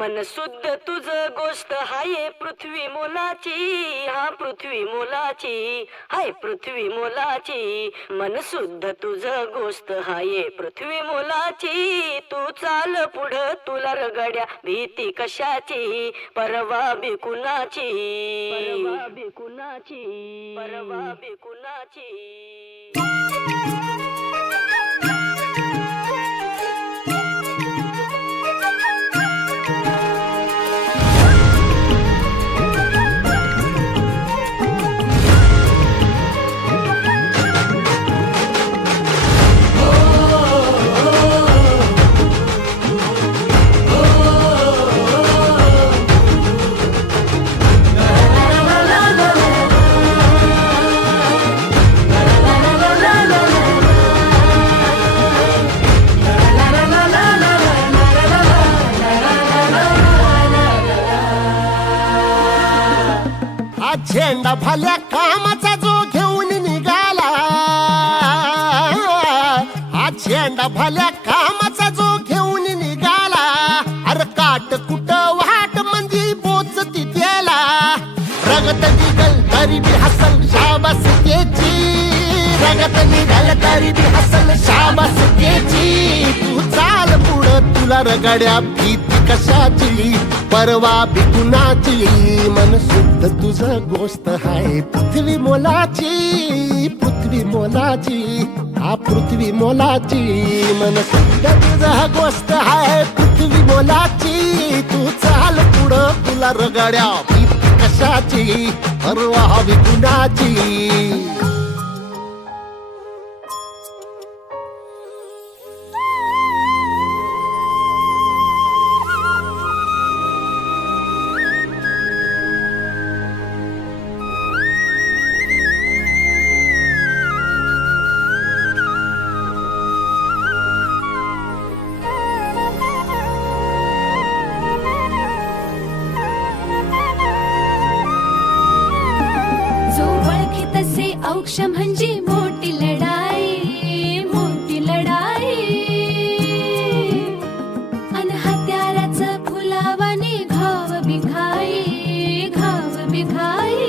मन शुद्ध तुझ गोष्ट हाय पृथ्वी मोलाची, हा पृथ्वी मोलाची, हाय पृथ्वी मोलाची. मन शुद्ध तुझ गोष्ट हाय पृथ्वी मोलाची. तू चाल पुढं तुला रगड्या भीती कशाची, परवा बी कुणाची, परवा बी कुणाची, परवा बी कुणाची. झेंडा भल्या कामाचा जो घेऊन निघाला, हा झेंडा भल्या कामाचा जो घेऊन निघाला. अरे काट कुट वाट म्हणजे बोचती त्याला, रगत निघल तरी बी हसल शाबास त्याची, रगत निघल तरी बी हसल शाबास त्याची. तू चाल पुढं तुला रगड्या भीती कशाची, परवा बी कुणाची. मन शुद्ध तुझं गोष्ट हाय पृथ्वी मोलाची, पृथ्वी मोलाची, हा पृथ्वी मोलाची. मन शुद्ध तुझं गोष्ट हाय पृथ्वी मोलाची. तू चाल पुढं तुला रगड्या भीती कशाची, परवा बी कुणाची. औक्ष म्हणजे मोठी लढाई, मोठी लढाई. अन हत्याराचं फुलावाने घाव बिघाई, घाव बिघाई.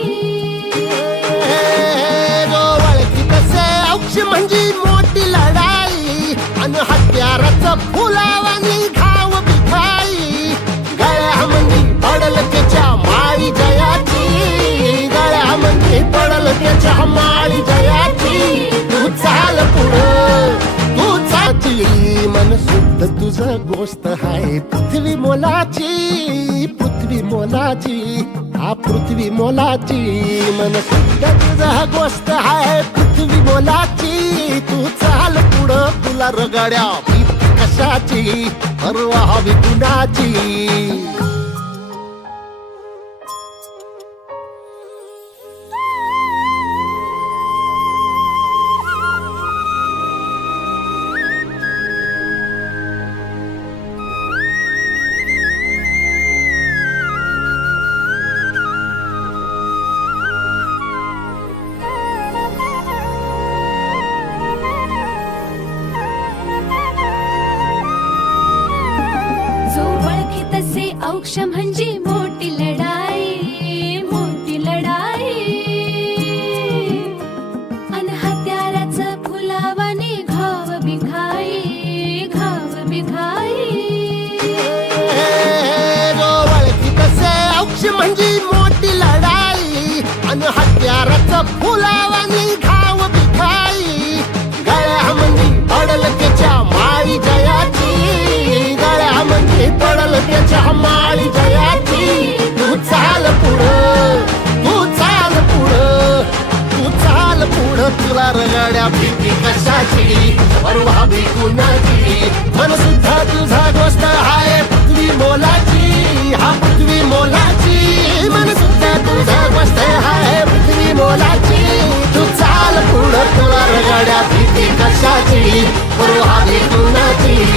ओळखी तसे औक्ष म्हणजे मोठी लढाई, अन हत्याराचं फुलावाने घाव बिघाई. गळ्यामध्ये पडल त्याच्या माळी जयाची, गळ्यामध्ये पडल त्याच्या माळी जयाची. तू चाल पुढं तू चाची. मन शुद्ध तुझं गोष्ट हाय पृथ्वी मोलाची, पृथ्वी मोलाची, हा पृथ्वी मोलाची. मन शुद्ध तुझं गोष्ट हाय पृथ्वी मोलाची. तू चाल पुढं तुला रगड्या भीती कशाची, परवा हवी कुणाची. औक्ष म्हणजे मोठी लढाई, मोठी लढाई. अन हत्याराचं फुलावाने घाव बिघाई, घाव बिघाई. ओळखी तसे औक्ष म्हणजे मोठी लढाई, अन हत्याराचं फुलावाने घाव बिघाई. गळ्यामध्ये पडल त्याच्या माळी जयाची, गळ्यामध्ये पडल त्याच्या माळी जयाची. तू चाल पुढं तू चाल पुढं तू चाल पुढं तुला रगड्या भीती कशाची, परवा बी कुणाची. मन सुद्धा तुझा गोष्ट हाय पृथ्वी मोलाची, हा पृथ्वी मोलाची. मन सुद्धा तुझा गोष्ट हाय पृथ्वी मोलाची. तू चाल पुढं तुला रगड्या भीती कशाची, परवा बी कुणाची.